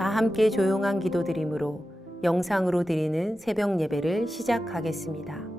다 함께 조용한 기도드림으로 영상으로 드리는 새벽 예배를 시작하겠습니다.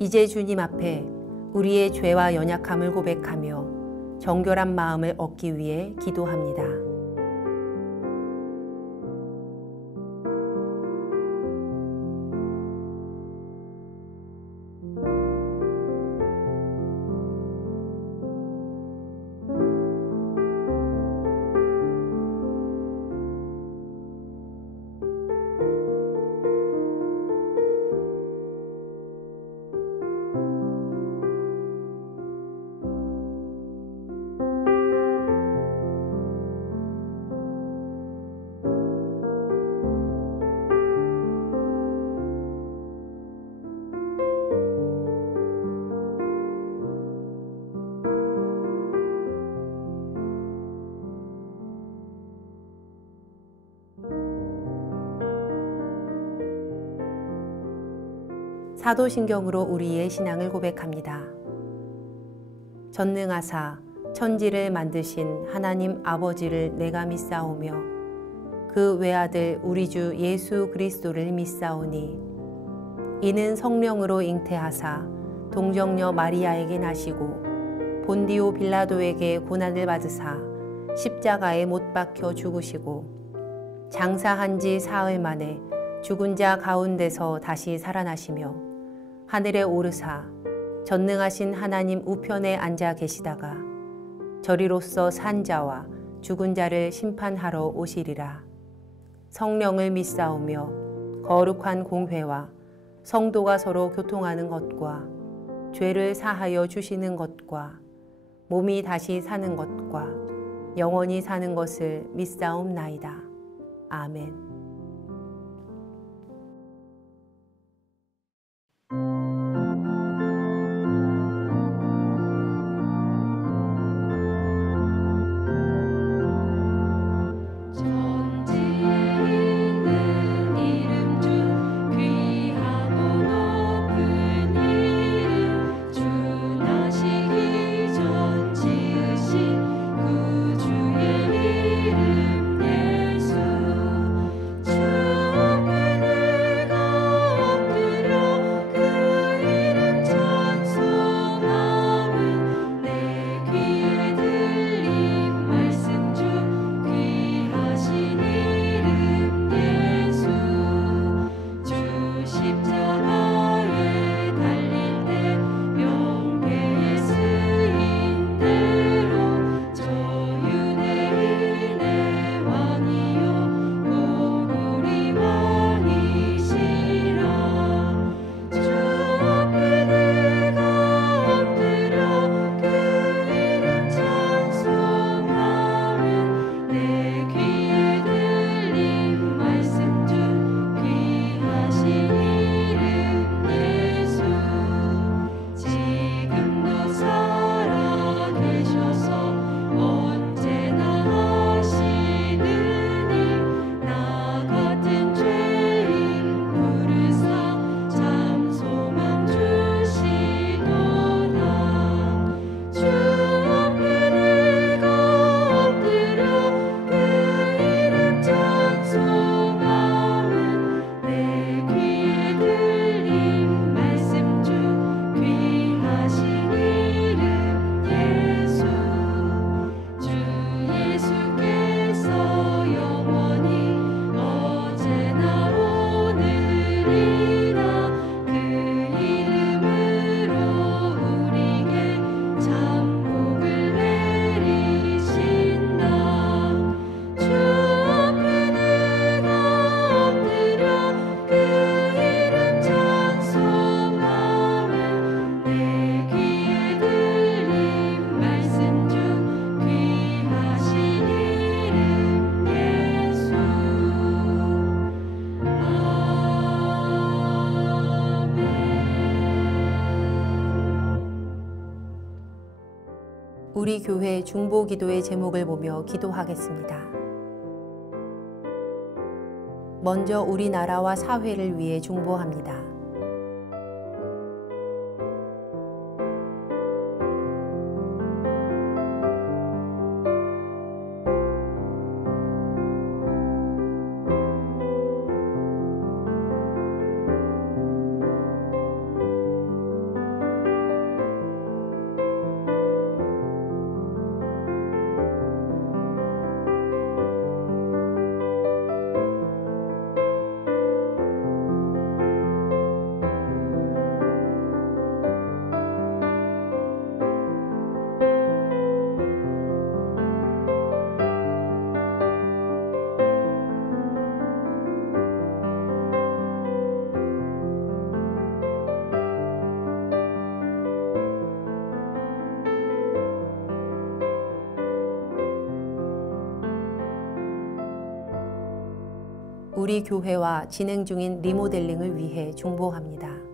이제 주님 앞에 우리의 죄와 연약함을 고백하며 정결한 마음을 얻기 위해 기도합니다. 사도신경으로 우리의 신앙을 고백합니다. 전능하사 천지를 만드신 하나님 아버지를 내가 믿사오며 그 외아들 우리 주 예수 그리스도를 믿사오니 이는 성령으로 잉태하사 동정녀 마리아에게 나시고 본디오 빌라도에게 고난을 받으사 십자가에 못 박혀 죽으시고 장사한 지 사흘 만에 죽은 자 가운데서 다시 살아나시며 하늘에 오르사 전능하신 하나님 우편에 앉아 계시다가 저리로서 산 자와 죽은 자를 심판하러 오시리라. 성령을 믿사오며 거룩한 공회와 성도가 서로 교통하는 것과 죄를 사하여 주시는 것과 몸이 다시 사는 것과 영원히 사는 것을 믿사옵나이다. 아멘. 우리 교회 중보 기도의 제목을 보며 기도하겠습니다. 먼저 우리나라와 사회를 위해 중보합니다. 우리 교회와 진행 중인 리모델링을 위해 중보합니다.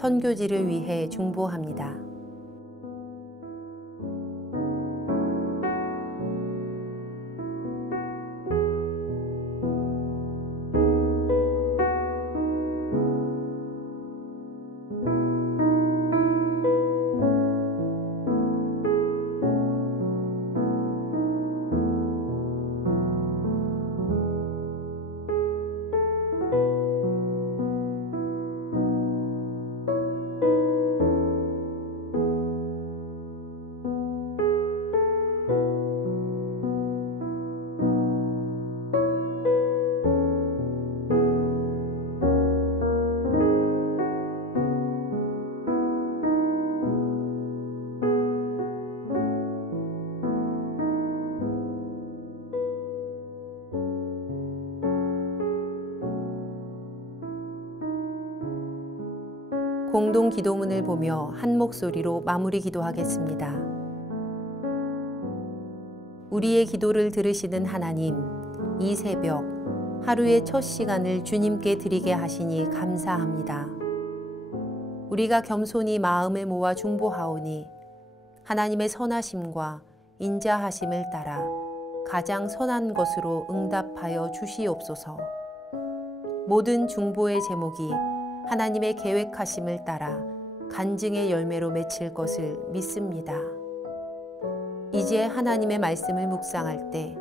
선교지를 위해 중보합니다. 공동 기도문을 보며 한 목소리로 마무리 기도하겠습니다. 우리의 기도를 들으시는 하나님, 이 새벽 하루의 첫 시간을 주님께 드리게 하시니 감사합니다. 우리가 겸손히 마음을 모아 중보하오니 하나님의 선하심과 인자하심을 따라 가장 선한 것으로 응답하여 주시옵소서. 모든 중보의 제목이 하나님의 계획하심을 따라 간증의 열매로 맺힐 것을 믿습니다. 이제 하나님의 말씀을 묵상할 때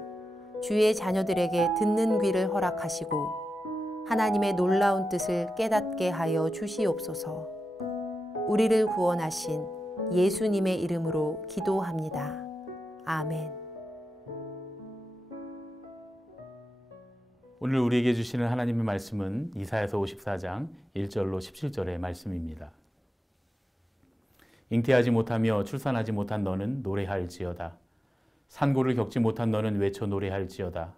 주의 자녀들에게 듣는 귀를 허락하시고 하나님의 놀라운 뜻을 깨닫게 하여 주시옵소서. 우리를 구원하신 예수님의 이름으로 기도합니다. 아멘. 오늘 우리에게 주시는 하나님의 말씀은 이사야서 54장 1절로 17절의 말씀입니다. 잉태하지 못하며 출산하지 못한 너는 노래할지어다. 산고를 겪지 못한 너는 외쳐 노래할지어다.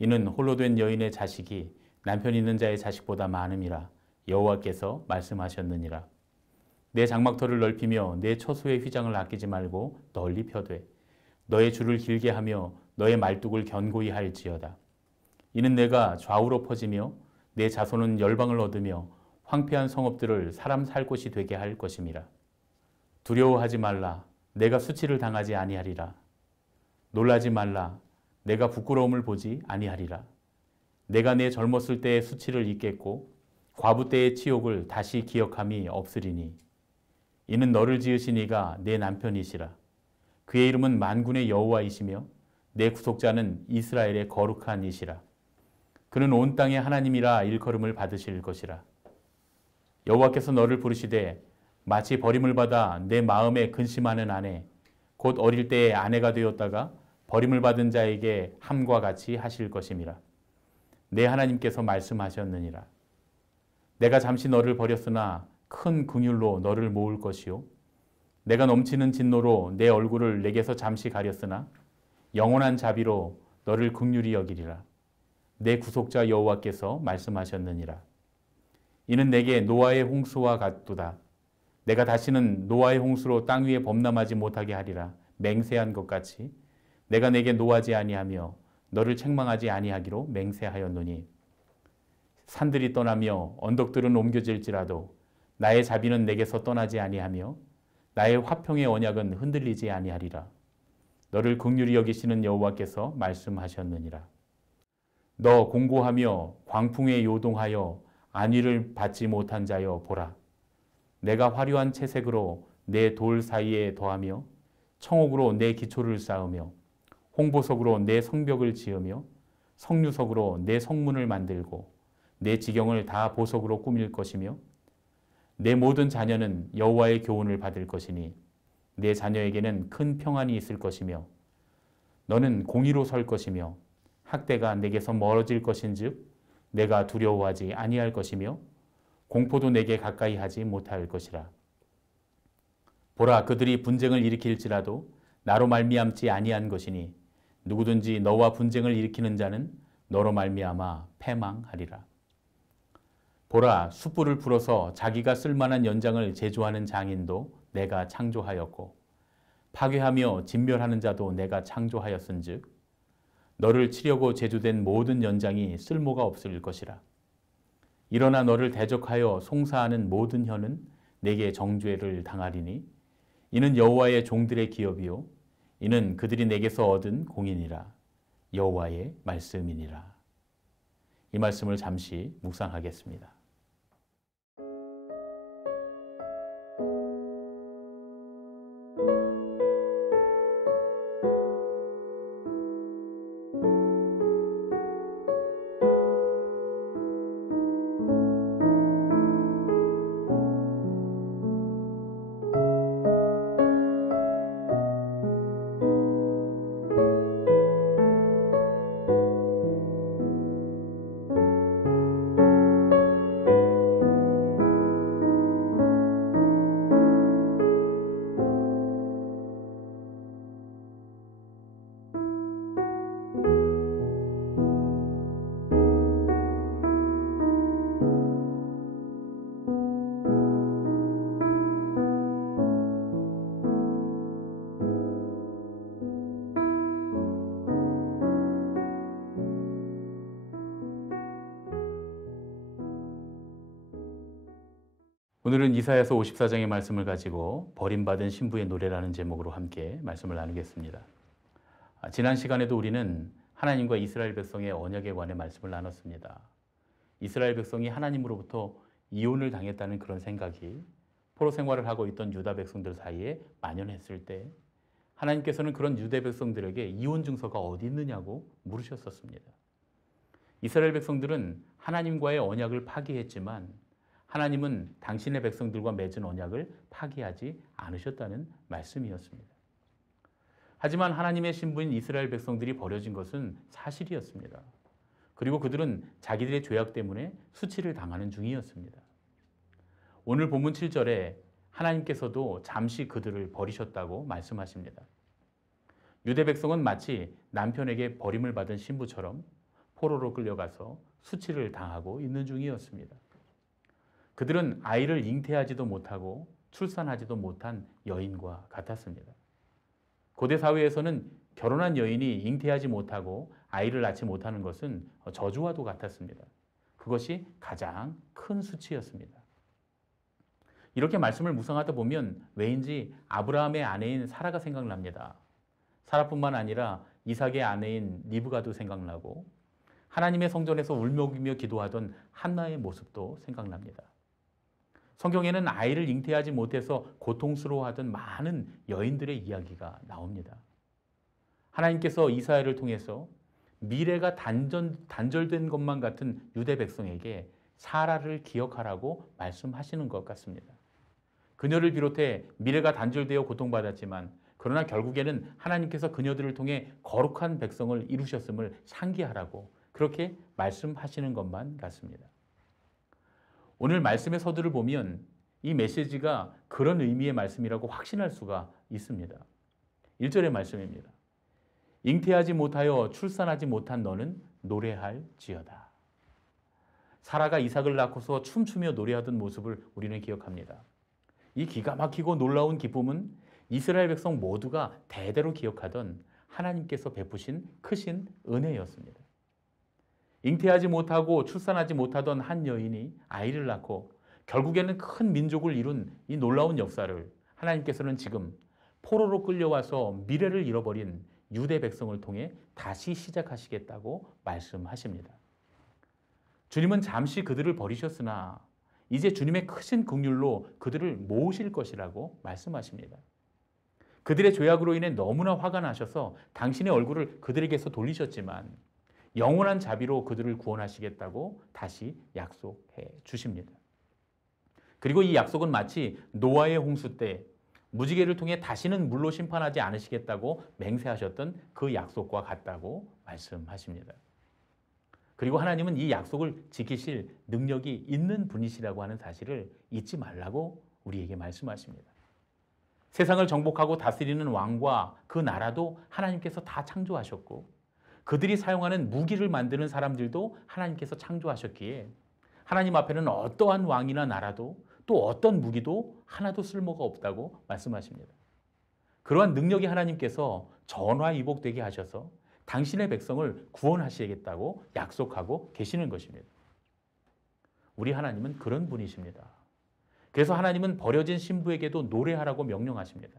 이는 홀로 된 여인의 자식이 남편 있는 자의 자식보다 많음이라 여호와께서 말씀하셨느니라. 내 장막터를 넓히며 내 처소의 휘장을 아끼지 말고 널리 펴되 너의 줄을 길게 하며 너의 말뚝을 견고히 할지어다. 이는 내가 좌우로 퍼지며 내 자손은 열방을 얻으며 황폐한 성읍들을 사람 살 곳이 되게 할 것임이라. 두려워하지 말라. 내가 수치를 당하지 아니하리라. 놀라지 말라. 내가 부끄러움을 보지 아니하리라. 내가 내 젊었을 때의 수치를 잊겠고 과부 때의 치욕을 다시 기억함이 없으리니 이는 너를 지으신 이가 내 남편이시라. 그의 이름은 만군의 여호와이시며 내 구속자는 이스라엘의 거룩한 이시라. 그는 온 땅의 하나님이라 일컬음을 받으실 것이라. 여호와께서 너를 부르시되 마치 버림을 받아 내 마음에 근심하는 아내 곧 어릴 때의 아내가 되었다가 버림을 받은 자에게 함과 같이 하실 것임이라. 내 하나님께서 말씀하셨느니라. 내가 잠시 너를 버렸으나 큰 긍휼로 너를 모을 것이요 내가 넘치는 진노로 내 얼굴을 내게서 잠시 가렸으나 영원한 자비로 너를 긍휼히 여기리라. 내 구속자 여호와께서 말씀하셨느니라. 이는 내게 노아의 홍수와 같도다. 내가 다시는 노아의 홍수로 땅 위에 범람하지 못하게 하리라. 맹세한 것 같이 내가 내게 노하지 아니하며 너를 책망하지 아니하기로 맹세하였노니 산들이 떠나며 언덕들은 옮겨질지라도 나의 자비는 내게서 떠나지 아니하며 나의 화평의 언약은 흔들리지 아니하리라. 너를 긍휼히 여기시는 여호와께서 말씀하셨느니라. 너 공고하며 광풍에 요동하여 안위를 받지 못한 자여 보라. 내가 화려한 채색으로 내 돌 사이에 더하며 청옥으로 내 기초를 쌓으며 홍보석으로 내 성벽을 지으며 석류석으로 내 성문을 만들고 내 지경을 다 보석으로 꾸밀 것이며 내 모든 자녀는 여호와의 교훈을 받을 것이니 내 자녀에게는 큰 평안이 있을 것이며 너는 공의로 설 것이며 학대가 내게서 멀어질 것인즉 내가 두려워하지 아니할 것이며 공포도 내게 가까이 하지 못할 것이라. 보라, 그들이 분쟁을 일으킬지라도 나로 말미암지 아니한 것이니 누구든지 너와 분쟁을 일으키는 자는 너로 말미암아 패망하리라. 보라, 숯불을 풀어서 자기가 쓸만한 연장을 제조하는 장인도 내가 창조하였고 파괴하며 진멸하는 자도 내가 창조하였은즉 너를 치려고 제조된 모든 연장이 쓸모가 없을 것이라. 일어나 너를 대적하여 송사하는 모든 혀는 내게 정죄를 당하리니 이는 여호와의 종들의 기업이요 이는 그들이 내게서 얻은 공인이라. 여호와의 말씀이니라. 이 말씀을 잠시 묵상하겠습니다. 오늘은 이사야서 54장의 말씀을 가지고 버림받은 신부의 노래라는 제목으로 함께 말씀을 나누겠습니다. 지난 시간에도 우리는 하나님과 이스라엘 백성의 언약에 관해 말씀을 나눴습니다. 이스라엘 백성이 하나님으로부터 이혼을 당했다는 그런 생각이 포로 생활을 하고 있던 유다 백성들 사이에 만연했을 때 하나님께서는 그런 유대 백성들에게 이혼 증서가 어디 있느냐고 물으셨었습니다. 이스라엘 백성들은 하나님과의 언약을 파기했지만 하나님은 당신의 백성들과 맺은 언약을 파기하지 않으셨다는 말씀이었습니다. 하지만 하나님의 신부인 이스라엘 백성들이 버려진 것은 사실이었습니다. 그리고 그들은 자기들의 죄악 때문에 수치를 당하는 중이었습니다. 오늘 본문 7절에 하나님께서도 잠시 그들을 버리셨다고 말씀하십니다. 유대 백성은 마치 남편에게 버림을 받은 신부처럼 포로로 끌려가서 수치를 당하고 있는 중이었습니다. 그들은 아이를 잉태하지도 못하고 출산하지도 못한 여인과 같았습니다. 고대 사회에서는 결혼한 여인이 잉태하지 못하고 아이를 낳지 못하는 것은 저주와도 같았습니다. 그것이 가장 큰 수치였습니다. 이렇게 말씀을 묵상하다 보면 왜인지 아브라함의 아내인 사라가 생각납니다. 사라뿐만 아니라 이삭의 아내인 리브가도 생각나고 하나님의 성전에서 울먹이며 기도하던 한나의 모습도 생각납니다. 성경에는 아이를 잉태하지 못해서 고통스러워하던 많은 여인들의 이야기가 나옵니다. 하나님께서 이사야를 통해서 미래가 단절된 것만 같은 유대 백성에게 사라를 기억하라고 말씀하시는 것 같습니다. 그녀를 비롯해 미래가 단절되어 고통받았지만 그러나 결국에는 하나님께서 그녀들을 통해 거룩한 백성을 이루셨음을 상기하라고 그렇게 말씀하시는 것만 같습니다. 오늘 말씀의 서두를 보면 이 메시지가 그런 의미의 말씀이라고 확신할 수가 있습니다. 1절의 말씀입니다. 잉태하지 못하여 출산하지 못한 너는 노래할지어다. 사라가 이삭을 낳고서 춤추며 노래하던 모습을 우리는 기억합니다. 이 기가 막히고 놀라운 기쁨은 이스라엘 백성 모두가 대대로 기억하던 하나님께서 베푸신 크신 은혜였습니다. 잉태하지 못하고 출산하지 못하던 한 여인이 아이를 낳고 결국에는 큰 민족을 이룬 이 놀라운 역사를 하나님께서는 지금 포로로 끌려와서 미래를 잃어버린 유대 백성을 통해 다시 시작하시겠다고 말씀하십니다. 주님은 잠시 그들을 버리셨으나 이제 주님의 크신 긍휼로 그들을 모으실 것이라고 말씀하십니다. 그들의 죄악으로 인해 너무나 화가 나셔서 당신의 얼굴을 그들에게서 돌리셨지만 영원한 자비로 그들을 구원하시겠다고 다시 약속해 주십니다. 그리고 이 약속은 마치 노아의 홍수 때 무지개를 통해 다시는 물로 심판하지 않으시겠다고 맹세하셨던 그 약속과 같다고 말씀하십니다. 그리고 하나님은 이 약속을 지키실 능력이 있는 분이시라고 하는 사실을 잊지 말라고 우리에게 말씀하십니다. 세상을 정복하고 다스리는 왕과 그 나라도 하나님께서 다 창조하셨고 그들이 사용하는 무기를 만드는 사람들도 하나님께서 창조하셨기에 하나님 앞에는 어떠한 왕이나 나라도 또 어떤 무기도 하나도 쓸모가 없다고 말씀하십니다. 그러한 능력이 하나님께서 전화위복되게 하셔서 당신의 백성을 구원하시겠다고 약속하고 계시는 것입니다. 우리 하나님은 그런 분이십니다. 그래서 하나님은 버려진 신부에게도 노래하라고 명령하십니다.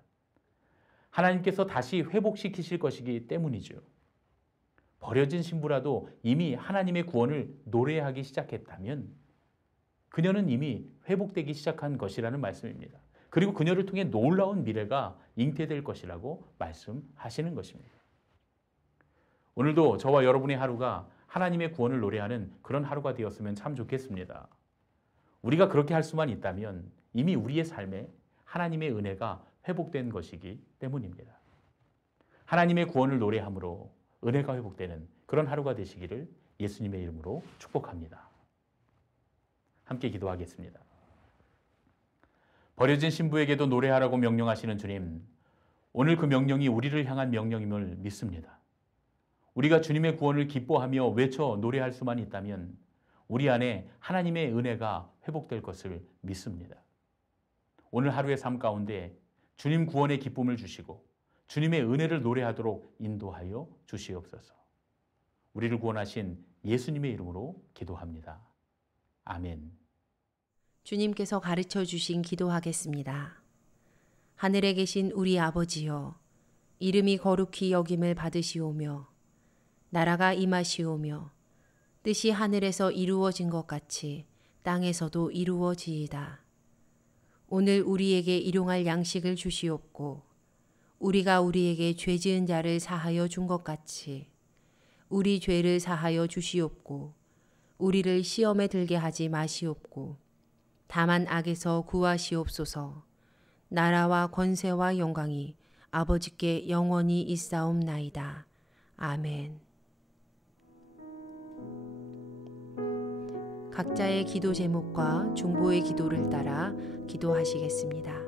하나님께서 다시 회복시키실 것이기 때문이죠. 버려진 신부라도 이미 하나님의 구원을 노래하기 시작했다면 그녀는 이미 회복되기 시작한 것이라는 말씀입니다. 그리고 그녀를 통해 놀라운 미래가 잉태될 것이라고 말씀하시는 것입니다. 오늘도 저와 여러분의 하루가 하나님의 구원을 노래하는 그런 하루가 되었으면 참 좋겠습니다. 우리가 그렇게 할 수만 있다면 이미 우리의 삶에 하나님의 은혜가 회복된 것이기 때문입니다. 하나님의 구원을 노래함으로 은혜가 회복되는 그런 하루가 되시기를 예수님의 이름으로 축복합니다. 함께 기도하겠습니다. 버려진 신부에게도 노래하라고 명령하시는 주님, 오늘 그 명령이 우리를 향한 명령임을 믿습니다. 우리가 주님의 구원을 기뻐하며 외쳐 노래할 수만 있다면 우리 안에 하나님의 은혜가 회복될 것을 믿습니다. 오늘 하루의 삶 가운데 주님 구원의 기쁨을 주시고 주님의 은혜를 노래하도록 인도하여 주시옵소서. 우리를 구원하신 예수님의 이름으로 기도합니다. 아멘. 주님께서 가르쳐 주신 기도하겠습니다. 하늘에 계신 우리 아버지여, 이름이 거룩히 여김을 받으시오며 나라가 임하시오며 뜻이 하늘에서 이루어진 것 같이 땅에서도 이루어지이다. 오늘 우리에게 일용할 양식을 주시옵고 우리가 우리에게 죄 지은 자를 사하여 준 것 같이 우리 죄를 사하여 주시옵고 우리를 시험에 들게 하지 마시옵고 다만 악에서 구하시옵소서. 나라와 권세와 영광이 아버지께 영원히 있사옵나이다. 아멘. 각자의 기도 제목과 중보의 기도를 따라 기도하시겠습니다.